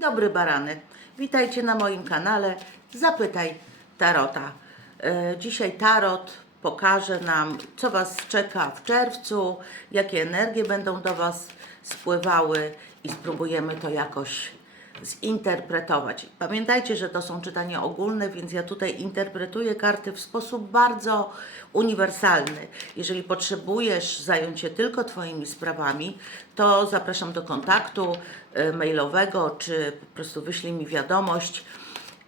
Dobry barany, witajcie na moim kanale Zapytaj Tarota. E, Dzisiaj Tarot pokaże nam, co Was czeka w czerwcu, jakie energie będą do Was spływały i spróbujemy to jakoś zinterpretować. Pamiętajcie, że to są czytania ogólne, więc ja tutaj interpretuję karty w sposób bardzo uniwersalny. Jeżeli potrzebujesz zająć się tylko Twoimi sprawami, to zapraszam do kontaktu e, mailowego, czy po prostu wyślij mi wiadomość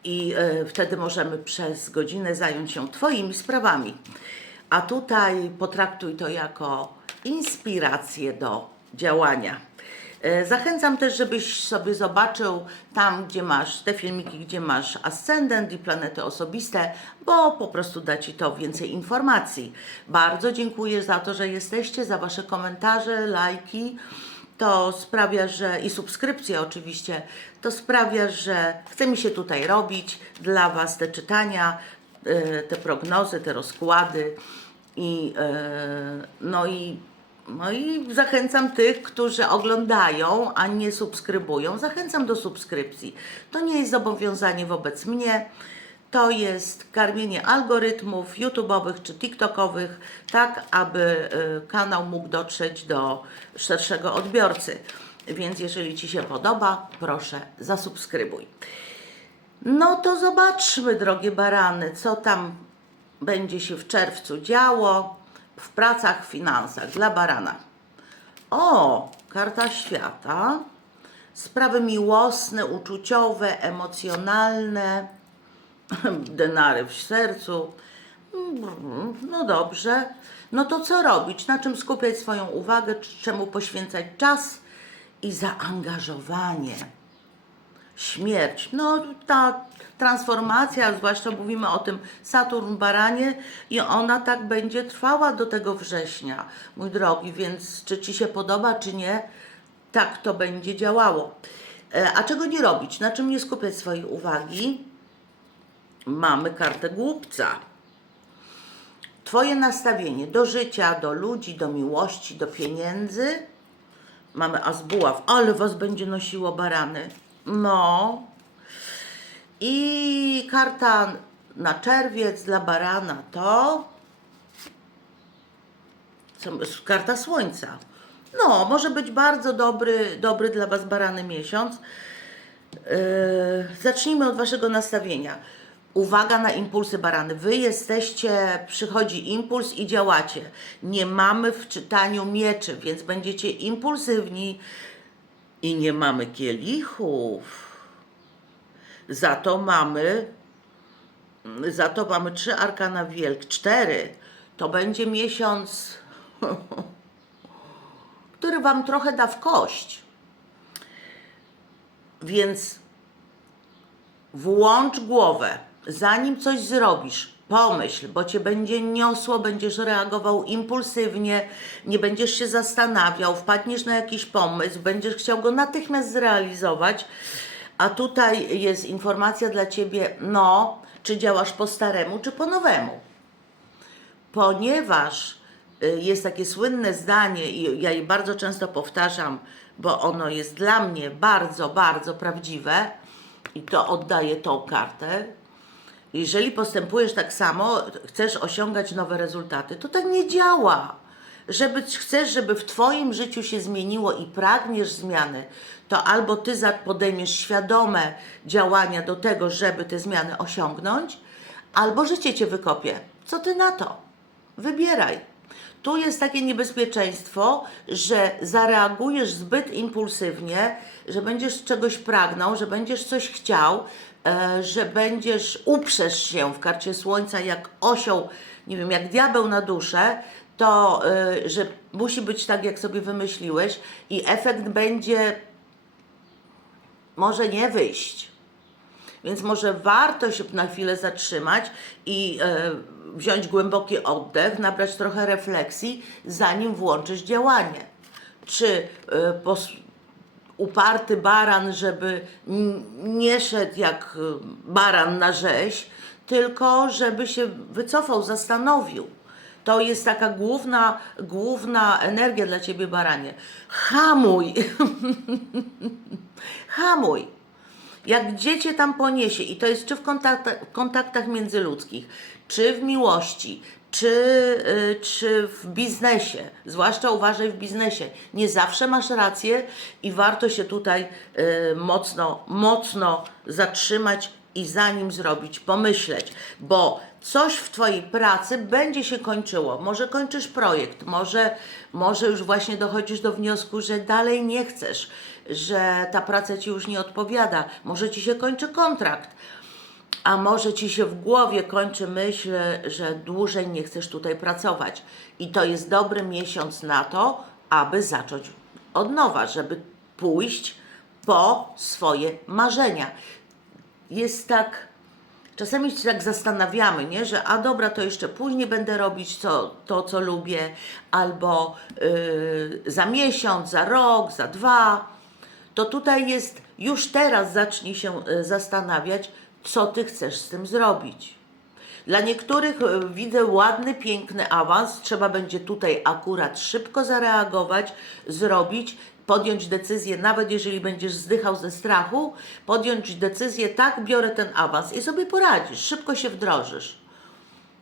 i e, wtedy możemy przez godzinę zająć się Twoimi sprawami. A tutaj potraktuj to jako inspirację do działania. E, Zachęcam też, żebyś sobie zobaczył tam, gdzie masz te filmiki, gdzie masz ascendent i planety osobiste, bo po prostu da Ci to więcej informacji. Bardzo dziękuję za to, że jesteście, za Wasze komentarze, lajki. To sprawia, że i subskrypcje oczywiście, to sprawia, że chce mi się tutaj robić dla Was te czytania, e, te prognozy, te rozkłady i e, no i no i zachęcam tych, którzy oglądają, a nie subskrybują, zachęcam do subskrypcji. To nie jest zobowiązanie wobec mnie, to jest karmienie algorytmów YouTube'owych czy TikTokowych, tak aby y, kanał mógł dotrzeć do szerszego odbiorcy. Więc jeżeli Ci się podoba, proszę zasubskrybuj. No to zobaczmy, drogie barany, co tam będzie się w czerwcu działo w pracach, finansach dla barana. O, karta świata. Sprawy miłosne, uczuciowe, emocjonalne, denary w sercu. No dobrze. No to co robić? Na czym skupiać swoją uwagę? Czemu poświęcać czas i zaangażowanie? Śmierć. No ta transformacja, zwłaszcza mówimy o tym Saturn Baranie i ona tak będzie trwała do tego września, mój drogi, więc czy Ci się podoba, czy nie, tak to będzie działało. E, A czego nie robić? Na czym nie skupiać swojej uwagi? Mamy kartę głupca. Twoje nastawienie do życia, do ludzi, do miłości, do pieniędzy. Mamy Azbuław, ale was będzie nosiło barany. No. I karta na czerwiec dla barana to. Karta słońca. No, może być bardzo dobry, dobry dla Was barany miesiąc. Yy, zacznijmy od Waszego nastawienia. Uwaga na impulsy barany. Wy jesteście, przychodzi impuls i działacie. Nie mamy w czytaniu mieczy, więc będziecie impulsywni i nie mamy kielichów. Za to mamy, za to mamy trzy arkana wielk, cztery. To będzie miesiąc, który Wam trochę da w kość. Więc włącz głowę, zanim coś zrobisz, pomyśl, bo cię będzie niosło, będziesz reagował impulsywnie, nie będziesz się zastanawiał, wpadniesz na jakiś pomysł, będziesz chciał go natychmiast zrealizować, a tutaj jest informacja dla ciebie, no, czy działasz po staremu, czy po nowemu ponieważ y, jest takie słynne zdanie i ja je bardzo często powtarzam, bo ono jest dla mnie bardzo, bardzo prawdziwe i to oddaję tą kartę. Jeżeli postępujesz tak samo, chcesz osiągać nowe rezultaty, to tak nie działa. Żeby chcesz, żeby w Twoim życiu się zmieniło i pragniesz zmiany, to albo Ty podejmiesz świadome działania do tego, żeby te zmiany osiągnąć, albo życie Cię wykopie. Co Ty na to? Wybieraj. Tu jest takie niebezpieczeństwo, że zareagujesz zbyt impulsywnie, że będziesz czegoś pragnął, że będziesz coś chciał, że będziesz, uprzesz się w karcie słońca jak osioł, nie wiem, jak diabeł na duszę, to, e, że musi być tak, jak sobie wymyśliłeś i efekt będzie może nie wyjść. Więc może warto się na chwilę zatrzymać i e, wziąć głęboki oddech, nabrać trochę refleksji, zanim włączysz działanie. Czy e, uparty baran, żeby nie szedł jak e, baran na rzeź, tylko żeby się wycofał, zastanowił. To jest taka główna, główna energia dla ciebie, baranie. Hamuj! Hamuj! Jak gdzie cię tam poniesie, i to jest czy w kontaktach międzyludzkich, czy w miłości, czy, y, czy w biznesie, zwłaszcza uważaj w biznesie. Nie zawsze masz rację i warto się tutaj y, mocno, mocno zatrzymać i zanim zrobić, pomyśleć, bo coś w Twojej pracy będzie się kończyło. Może kończysz projekt, może, może już właśnie dochodzisz do wniosku, że dalej nie chcesz, że ta praca Ci już nie odpowiada, może Ci się kończy kontrakt. A może ci się w głowie kończy myśl, że dłużej nie chcesz tutaj pracować. I to jest dobry miesiąc na to, aby zacząć od nowa, żeby pójść po swoje marzenia. Jest tak, czasami się tak zastanawiamy, nie? że a dobra, to jeszcze później będę robić co, to, co lubię, albo yy, za miesiąc, za rok, za dwa to tutaj jest już teraz zacznij się y, zastanawiać, co ty chcesz z tym zrobić. Dla niektórych y, widzę ładny, piękny awans. Trzeba będzie tutaj akurat szybko zareagować, zrobić, podjąć decyzję, nawet jeżeli będziesz zdychał ze strachu, podjąć decyzję, tak, biorę ten awans i sobie poradzisz, szybko się wdrożysz.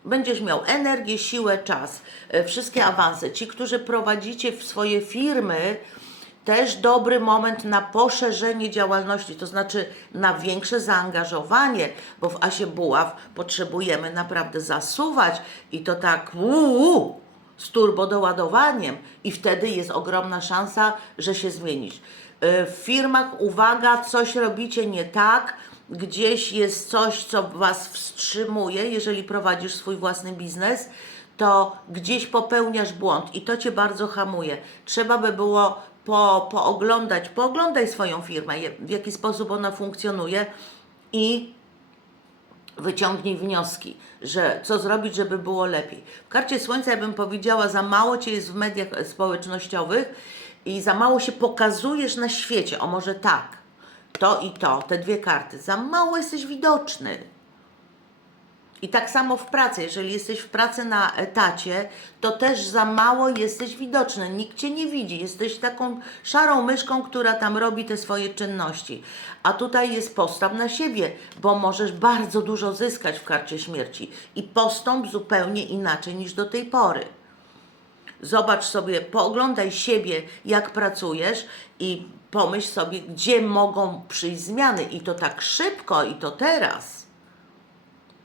Będziesz miał energię, siłę, czas. E, Wszystkie awanse. Ci, którzy prowadzicie w swoje firmy, też dobry moment na poszerzenie działalności, to znaczy na większe zaangażowanie, bo w Asie Buław potrzebujemy naprawdę zasuwać i to tak uuu, z turbodoładowaniem i wtedy jest ogromna szansa, że się zmienisz. E, W firmach, uwaga, coś robicie nie tak, gdzieś jest coś, co Was wstrzymuje, jeżeli prowadzisz swój własny biznes, to gdzieś popełniasz błąd i to Cię bardzo hamuje. Trzeba by było po, pooglądać, pooglądaj swoją firmę, w jaki sposób ona funkcjonuje i wyciągnij wnioski, że co zrobić, żeby było lepiej. W karcie słońca ja bym powiedziała, za mało cię jest w mediach społecznościowych i za mało się pokazujesz na świecie. O może tak, to i to, te dwie karty. Za mało jesteś widoczny. I tak samo w pracy, jeżeli jesteś w pracy na etacie, to też za mało jesteś widoczny, nikt cię nie widzi. Jesteś taką szarą myszką, która tam robi te swoje czynności. A tutaj jest postaw na siebie, bo możesz bardzo dużo zyskać w karcie śmierci i postąp zupełnie inaczej niż do tej pory. Zobacz sobie, pooglądaj siebie, jak pracujesz i pomyśl sobie, gdzie mogą przyjść zmiany i to tak szybko i to teraz.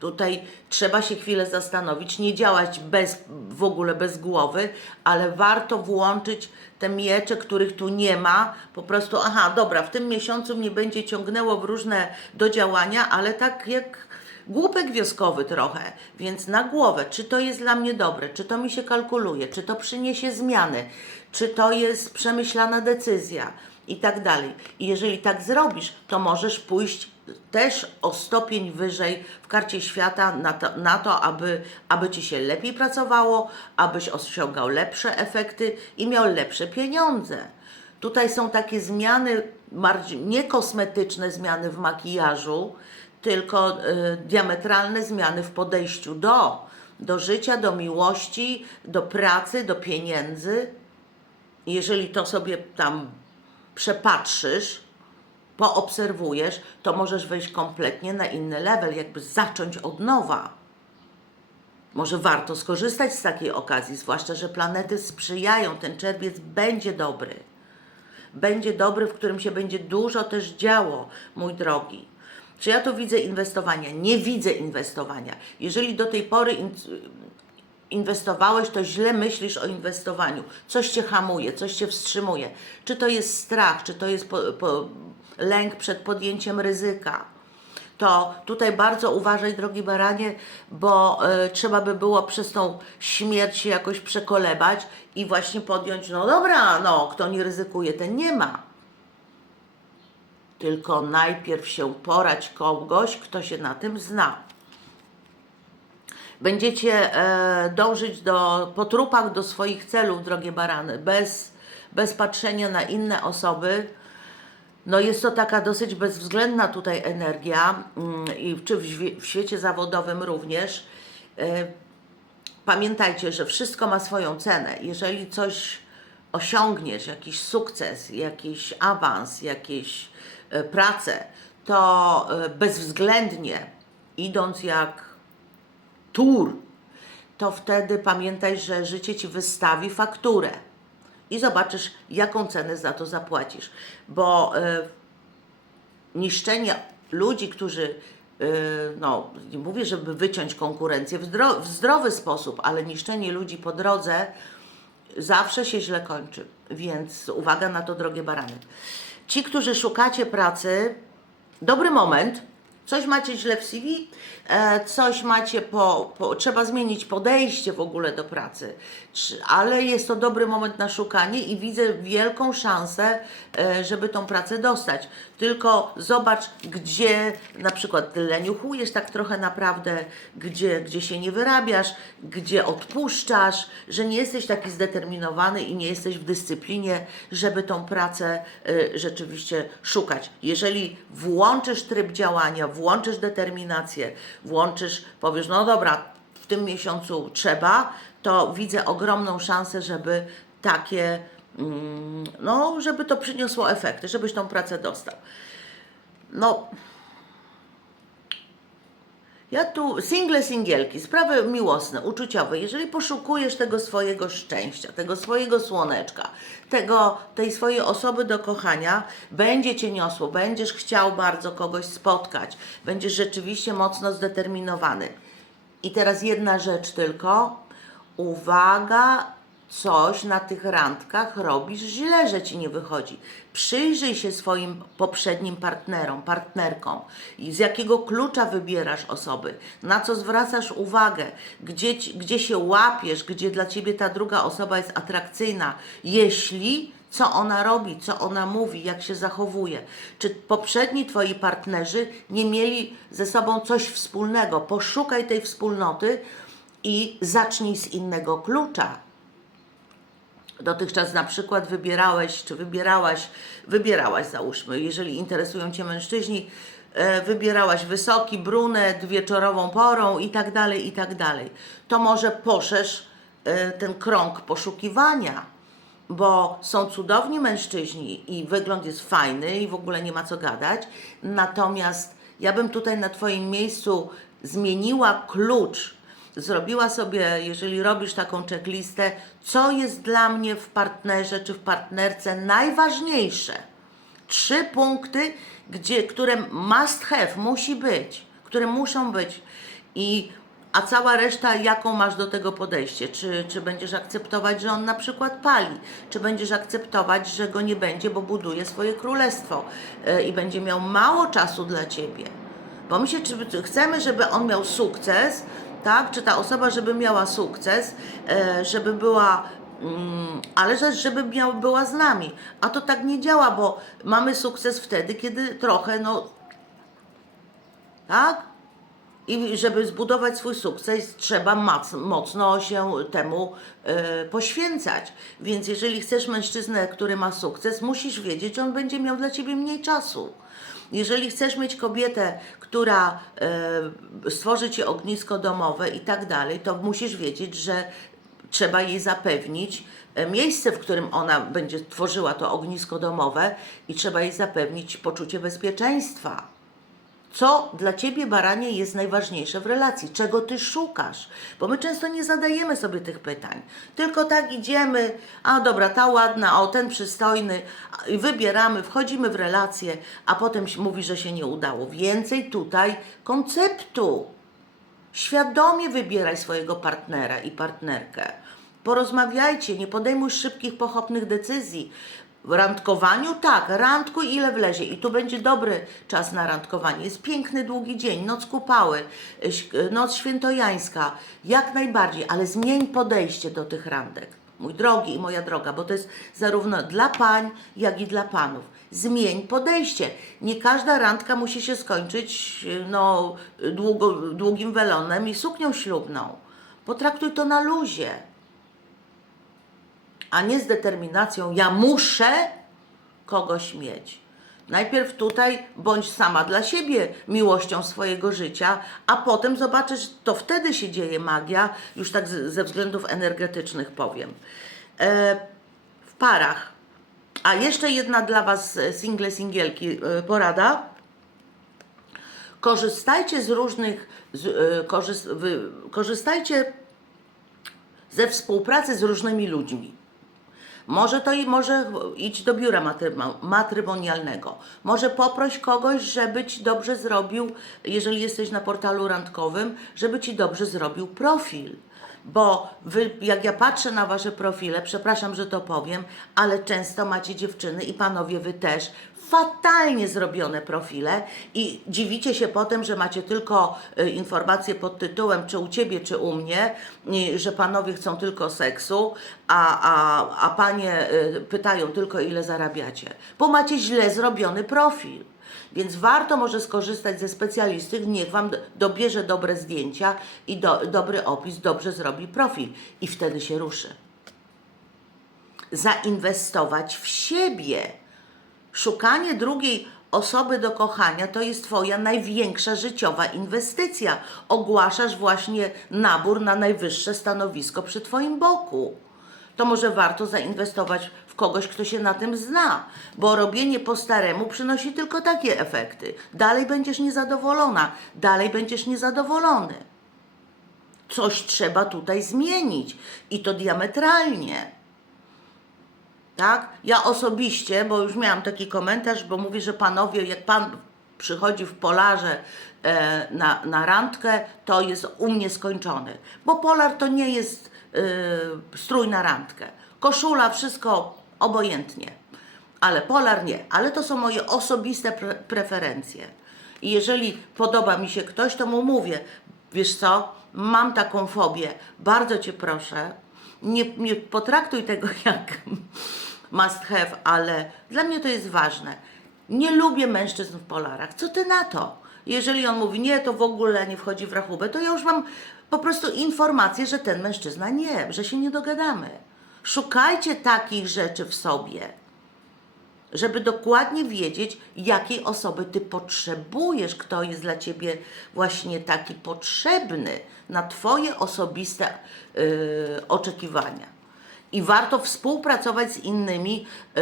Tutaj trzeba się chwilę zastanowić, nie działać bez, w ogóle bez głowy, ale warto włączyć te miecze, których tu nie ma. Po prostu, aha, dobra, w tym miesiącu mnie będzie ciągnęło w różne do działania, ale tak jak głupek wioskowy trochę, więc na głowę, czy to jest dla mnie dobre, czy to mi się kalkuluje, czy to przyniesie zmiany, czy to jest przemyślana decyzja i tak dalej. I jeżeli tak zrobisz, to możesz pójść też o stopień wyżej w karcie świata na to, na to aby, aby ci się lepiej pracowało, abyś osiągał lepsze efekty i miał lepsze pieniądze. Tutaj są takie zmiany, nie kosmetyczne zmiany w makijażu, tylko y, diametralne zmiany w podejściu do, do życia, do miłości, do pracy, do pieniędzy. Jeżeli to sobie tam przepatrzysz, poobserwujesz, to możesz wejść kompletnie na inny level, jakby zacząć od nowa. Może warto skorzystać z takiej okazji, zwłaszcza, że planety sprzyjają, ten czerwiec będzie dobry. Będzie dobry, w którym się będzie dużo też działo, mój drogi. Czy ja tu widzę inwestowania? Nie widzę inwestowania. Jeżeli do tej pory in, inwestowałeś, to źle myślisz o inwestowaniu. Coś cię hamuje, coś cię wstrzymuje. Czy to jest strach, czy to jest po, po, lęk przed podjęciem ryzyka. To tutaj bardzo uważaj, drogi baranie, bo y, trzeba by było przez tą śmierć się jakoś przekolebać i właśnie podjąć, no dobra, no, kto nie ryzykuje, ten nie ma. Tylko najpierw się porać kogoś, kto się na tym zna. Będziecie e, dążyć do, po trupach do swoich celów, drogie barany, bez, bez patrzenia na inne osoby. No jest to taka dosyć bezwzględna tutaj energia, mm, i czy w, świe- w świecie zawodowym również. E, Pamiętajcie, że wszystko ma swoją cenę. Jeżeli coś osiągniesz, jakiś sukces, jakiś awans, jakieś e, pracę, to e, bezwzględnie idąc jak tur, to wtedy pamiętaj, że życie ci wystawi fakturę i zobaczysz, jaką cenę za to zapłacisz. Bo e, niszczenie ludzi, którzy, yy, no nie mówię, żeby wyciąć konkurencję w, zdro, w zdrowy sposób, ale niszczenie ludzi po drodze zawsze się źle kończy. Więc uwaga na to, drogie barany. Ci, którzy szukacie pracy, dobry moment. Coś macie źle w CV, e, coś macie po, po. Trzeba zmienić podejście w ogóle do pracy, ale jest to dobry moment na szukanie i widzę wielką szansę, e, żeby tą pracę dostać. Tylko zobacz, gdzie na przykład leniuchujesz tak trochę naprawdę, gdzie, gdzie się nie wyrabiasz, gdzie odpuszczasz, że nie jesteś taki zdeterminowany i nie jesteś w dyscyplinie, żeby tą pracę y, rzeczywiście szukać. Jeżeli włączysz tryb działania, włączysz determinację, włączysz, powiesz, no dobra, w tym miesiącu trzeba, to widzę ogromną szansę, żeby takie, mm, no, żeby to przyniosło efekty, żebyś tą pracę dostał. No, ja tu, single, singielki, sprawy miłosne, uczuciowe, jeżeli poszukujesz tego swojego szczęścia, tego swojego słoneczka, tego, tej swojej osoby do kochania, będzie cię niosło, będziesz chciał bardzo kogoś spotkać, będziesz rzeczywiście mocno zdeterminowany. I teraz jedna rzecz tylko, uwaga, coś na tych randkach robisz źle, że ci nie wychodzi. Przyjrzyj się swoim poprzednim partnerom, partnerkom i z jakiego klucza wybierasz osoby, na co zwracasz uwagę, gdzie, gdzie się łapiesz, gdzie dla ciebie ta druga osoba jest atrakcyjna, jeśli co ona robi, co ona mówi, jak się zachowuje. Czy poprzedni twoi partnerzy nie mieli ze sobą coś wspólnego? Poszukaj tej wspólnoty i zacznij z innego klucza dotychczas na przykład wybierałeś, czy wybierałaś, wybierałaś załóżmy, jeżeli interesują Cię mężczyźni, e, wybierałaś wysoki, brunet, wieczorową porą i tak dalej, i tak dalej. To może poszerz e, ten krąg poszukiwania, bo są cudowni mężczyźni i wygląd jest fajny i w ogóle nie ma co gadać, natomiast ja bym tutaj na Twoim miejscu zmieniła klucz zrobiła sobie, jeżeli robisz taką checklistę, co jest dla mnie w partnerze czy w partnerce najważniejsze. Trzy punkty, gdzie, które must have, musi być, które muszą być. I, a cała reszta, jaką masz do tego podejście? Czy, czy będziesz akceptować, że on na przykład pali? Czy będziesz akceptować, że go nie będzie, bo buduje swoje królestwo yy, i będzie miał mało czasu dla ciebie? Bo my się czy, chcemy, żeby on miał sukces, tak? Czy ta osoba, żeby miała sukces, e, żeby była, mm, ale też, żeby była z nami. A to tak nie działa, bo mamy sukces wtedy, kiedy trochę, no, tak? I żeby zbudować swój sukces, trzeba mocno się temu e, poświęcać. Więc jeżeli chcesz mężczyznę, który ma sukces, musisz wiedzieć, że on będzie miał dla ciebie mniej czasu. Jeżeli chcesz mieć kobietę, która e, stworzy ci ognisko domowe i tak dalej, to musisz wiedzieć, że trzeba jej zapewnić e, miejsce, w którym ona będzie tworzyła to ognisko domowe i trzeba jej zapewnić poczucie bezpieczeństwa. Co dla ciebie, baranie, jest najważniejsze w relacji? Czego ty szukasz? Bo my często nie zadajemy sobie tych pytań. Tylko tak idziemy, a dobra, ta ładna, o ten przystojny, wybieramy, wchodzimy w relację, a potem mówi, że się nie udało. Więcej tutaj konceptu. Świadomie wybieraj swojego partnera i partnerkę. Porozmawiajcie, nie podejmuj szybkich, pochopnych decyzji. W randkowaniu tak, randkuj ile wlezie i tu będzie dobry czas na randkowanie. Jest piękny, długi dzień, noc kupały, noc świętojańska, jak najbardziej, ale zmień podejście do tych randek. Mój drogi i moja droga, bo to jest zarówno dla pań, jak i dla panów. Zmień podejście. Nie każda randka musi się skończyć no, długo, długim welonem i suknią ślubną. Potraktuj to na luzie a nie z determinacją, ja muszę kogoś mieć. Najpierw tutaj bądź sama dla siebie miłością swojego życia, a potem zobaczysz, to wtedy się dzieje magia, już tak ze względów energetycznych powiem. E, w parach. A jeszcze jedna dla Was, e, single, singielki, e, porada. korzystajcie z różnych, z, korzys, wy, korzystajcie ze współpracy z różnymi ludźmi. Może to i może idź do biura matrymo- matrymonialnego. Może poproś kogoś, żeby ci dobrze zrobił, jeżeli jesteś na portalu randkowym, żeby ci dobrze zrobił profil. Bo wy, jak ja patrzę na wasze profile, przepraszam, że to powiem, ale często macie dziewczyny i panowie wy też fatalnie zrobione profile i dziwicie się potem, że macie tylko y, informacje pod tytułem czy u ciebie, czy u mnie, że panowie chcą tylko seksu, a, a, a panie y, pytają tylko ile zarabiacie, bo macie źle zrobiony profil. Więc warto może skorzystać ze specjalisty, niech Wam do- dobierze dobre zdjęcia i do, dobry opis, dobrze zrobi profil i wtedy się ruszy. Zainwestować w siebie. Szukanie drugiej osoby do kochania to jest Twoja największa życiowa inwestycja. Ogłaszasz właśnie nabór na najwyższe stanowisko przy Twoim boku. To może warto zainwestować w kogoś, kto się na tym zna, bo robienie po staremu przynosi tylko takie efekty. Dalej będziesz niezadowolona, dalej będziesz niezadowolony. Coś trzeba tutaj zmienić i to diametralnie. Tak? Ja osobiście, bo już miałam taki komentarz, bo mówię, że panowie, jak pan przychodzi w polarze e, na, na randkę, to jest u mnie skończony. Bo polar to nie jest e, strój na randkę. Koszula, wszystko obojętnie. Ale polar nie. Ale to są moje osobiste pre preferencje. I jeżeli podoba mi się ktoś, to mu mówię, wiesz co, mam taką fobię, bardzo cię proszę, nie, nie potraktuj tego jak must have, ale dla mnie to jest ważne. Nie lubię mężczyzn w polarach. Co ty na to? Jeżeli on mówi, nie, to w ogóle nie wchodzi w rachubę, to ja już mam po prostu informację, że ten mężczyzna nie, że się nie dogadamy. Szukajcie takich rzeczy w sobie żeby dokładnie wiedzieć, jakiej osoby ty potrzebujesz, kto jest dla ciebie właśnie taki potrzebny na twoje osobiste y, oczekiwania. I warto współpracować z innymi y,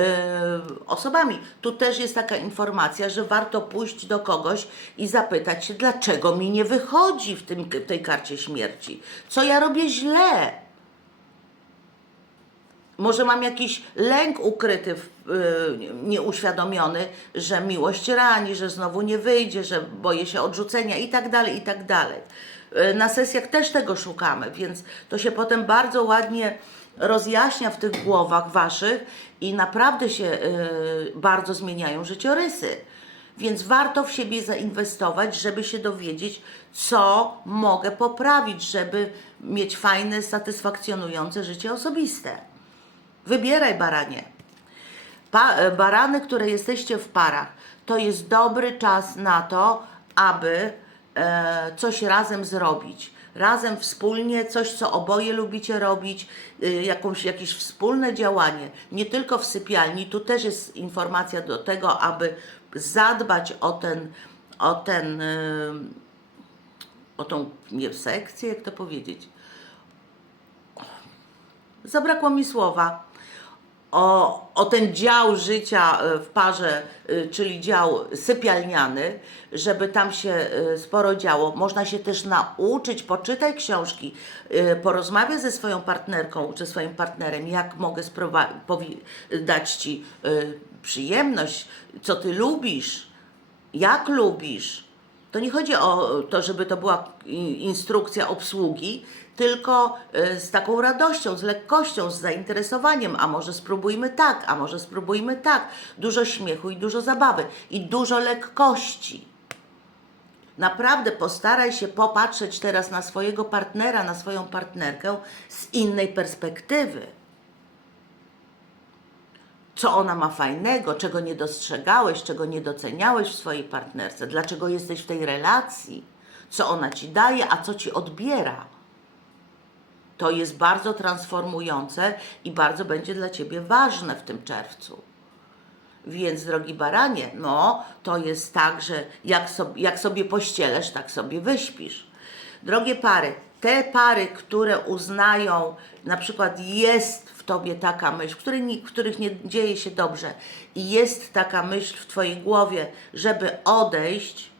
osobami. Tu też jest taka informacja, że warto pójść do kogoś i zapytać się, dlaczego mi nie wychodzi w, tym, w tej karcie śmierci. Co ja robię źle? Może mam jakiś lęk ukryty, y, nieuświadomiony, że miłość rani, że znowu nie wyjdzie, że boję się odrzucenia i tak dalej, i tak dalej. Y, Na sesjach też tego szukamy, więc to się potem bardzo ładnie rozjaśnia w tych głowach waszych i naprawdę się y, bardzo zmieniają życiorysy. Więc warto w siebie zainwestować, żeby się dowiedzieć, co mogę poprawić, żeby mieć fajne, satysfakcjonujące życie osobiste. Wybieraj baranie. Pa, e, barany, które jesteście w parach, to jest dobry czas na to, aby e, coś razem zrobić. Razem, wspólnie, coś, co oboje lubicie robić, y, jakąś, jakieś wspólne działanie. Nie tylko w sypialni, tu też jest informacja do tego, aby zadbać o ten, o ten, y, o tą, nie sekcję, jak to powiedzieć, zabrakło mi słowa, o, o ten dział życia e, w parze, y, czyli dział sypialniany, żeby tam się y, sporo działo. Można się też nauczyć, poczytaj książki, porozmawiaj ze swoją partnerką czy swoim partnerem, jak mogę dać Ci przyjemność, co Ty lubisz, jak lubisz. To nie chodzi o to, żeby to była instrukcja obsługi, tylko y, z taką radością, z lekkością, z zainteresowaniem. A może spróbujmy tak, a może spróbujmy tak. Dużo śmiechu i dużo zabawy i dużo lekkości. Naprawdę postaraj się popatrzeć teraz na swojego partnera, na swoją partnerkę z innej perspektywy co ona ma fajnego, czego nie dostrzegałeś, czego nie doceniałeś w swojej partnerce, dlaczego jesteś w tej relacji, co ona ci daje, a co ci odbiera. To jest bardzo transformujące i bardzo będzie dla ciebie ważne w tym czerwcu. Więc, drogi baranie, no to jest tak, że jak sobie, jak sobie pościelesz, tak sobie wyśpisz. Drogie pary, te pary, które uznają, na przykład jest w tobie taka myśl, w których nie dzieje się dobrze i jest taka myśl w twojej głowie, żeby odejść,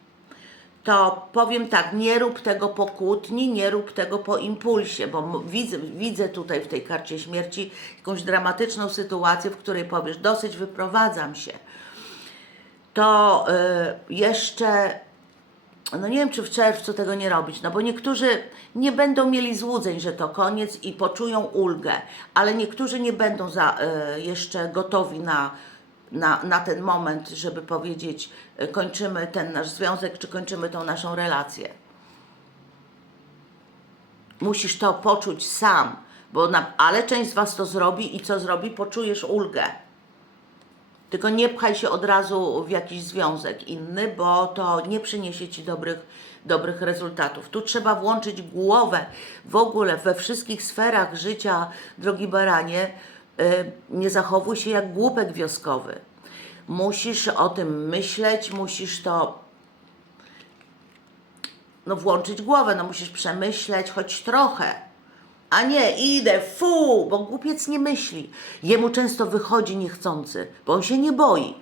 to powiem tak, nie rób tego po kłótni, nie rób tego po impulsie, bo widzę, widzę tutaj w tej karcie śmierci jakąś dramatyczną sytuację, w której powiesz, dosyć wyprowadzam się. To y, jeszcze, no nie wiem, czy w czerwcu tego nie robić, no bo niektórzy nie będą mieli złudzeń, że to koniec i poczują ulgę, ale niektórzy nie będą za, y, jeszcze gotowi na, na, na ten moment, żeby powiedzieć, y, kończymy ten nasz związek, czy kończymy tą naszą relację. Musisz to poczuć sam, bo na, ale część z Was to zrobi i co zrobi? Poczujesz ulgę. Tylko nie pchaj się od razu w jakiś związek inny, bo to nie przyniesie Ci dobrych, dobrych rezultatów. Tu trzeba włączyć głowę w ogóle we wszystkich sferach życia, drogi baranie. y, Nie zachowuj się jak głupek wioskowy. Musisz o tym myśleć, musisz to no, włączyć głowę, no musisz przemyśleć choć trochę. A nie, idę, fu, bo głupiec nie myśli. Jemu często wychodzi niechcący, bo on się nie boi.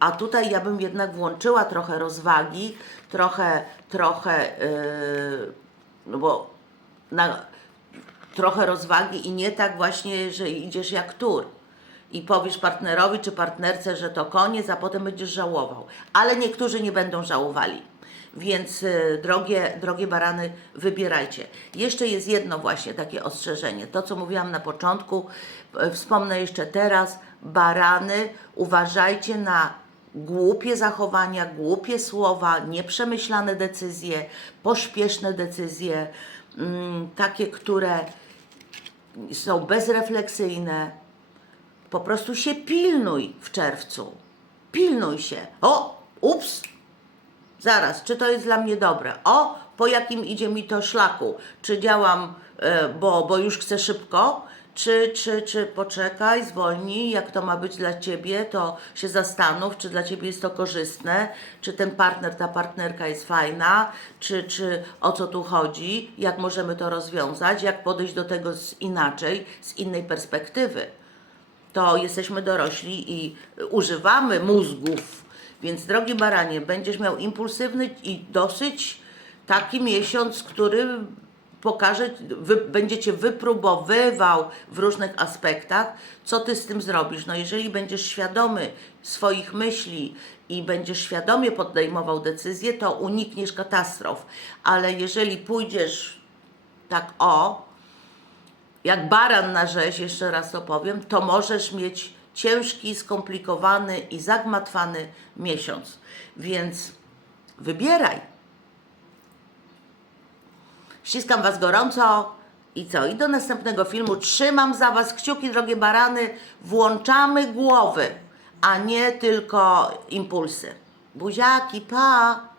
A tutaj ja bym jednak włączyła trochę rozwagi, trochę, trochę, yy, no bo na, trochę rozwagi i nie tak właśnie, że idziesz jak tur i powiesz partnerowi czy partnerce, że to koniec, a potem będziesz żałował. Ale niektórzy nie będą żałowali. Więc y, drogie, drogie barany, wybierajcie. Jeszcze jest jedno właśnie takie ostrzeżenie. To, co mówiłam na początku, y, wspomnę jeszcze teraz. Barany, uważajcie na głupie zachowania, głupie słowa, nieprzemyślane decyzje, pośpieszne decyzje, mm, takie, które są bezrefleksyjne. Po prostu się pilnuj w czerwcu. Pilnuj się. O, ups, zaraz, czy to jest dla mnie dobre? O, po jakim idzie mi to szlaku? Czy działam, e, bo, bo już chcę szybko? Czy, czy, czy poczekaj, zwolnij, jak to ma być dla ciebie, to się zastanów, czy dla ciebie jest to korzystne, czy ten partner, ta partnerka jest fajna, czy, czy o co tu chodzi, jak możemy to rozwiązać, jak podejść do tego z inaczej, z innej perspektywy to jesteśmy dorośli i używamy mózgów. Więc drogi baranie, będziesz miał impulsywny i dosyć taki miesiąc, który pokaże, wy, będzie cię wypróbowywał w różnych aspektach, co ty z tym zrobisz. No jeżeli będziesz świadomy swoich myśli i będziesz świadomie podejmował decyzje, to unikniesz katastrof. Ale jeżeli pójdziesz tak o, jak baran na rzeź, jeszcze raz to powiem, to możesz mieć ciężki, skomplikowany i zagmatwany miesiąc. Więc wybieraj. Ściskam Was gorąco i co? I do następnego filmu. Trzymam za Was kciuki, drogie barany. Włączamy głowy, a nie tylko impulsy. Buziaki, pa!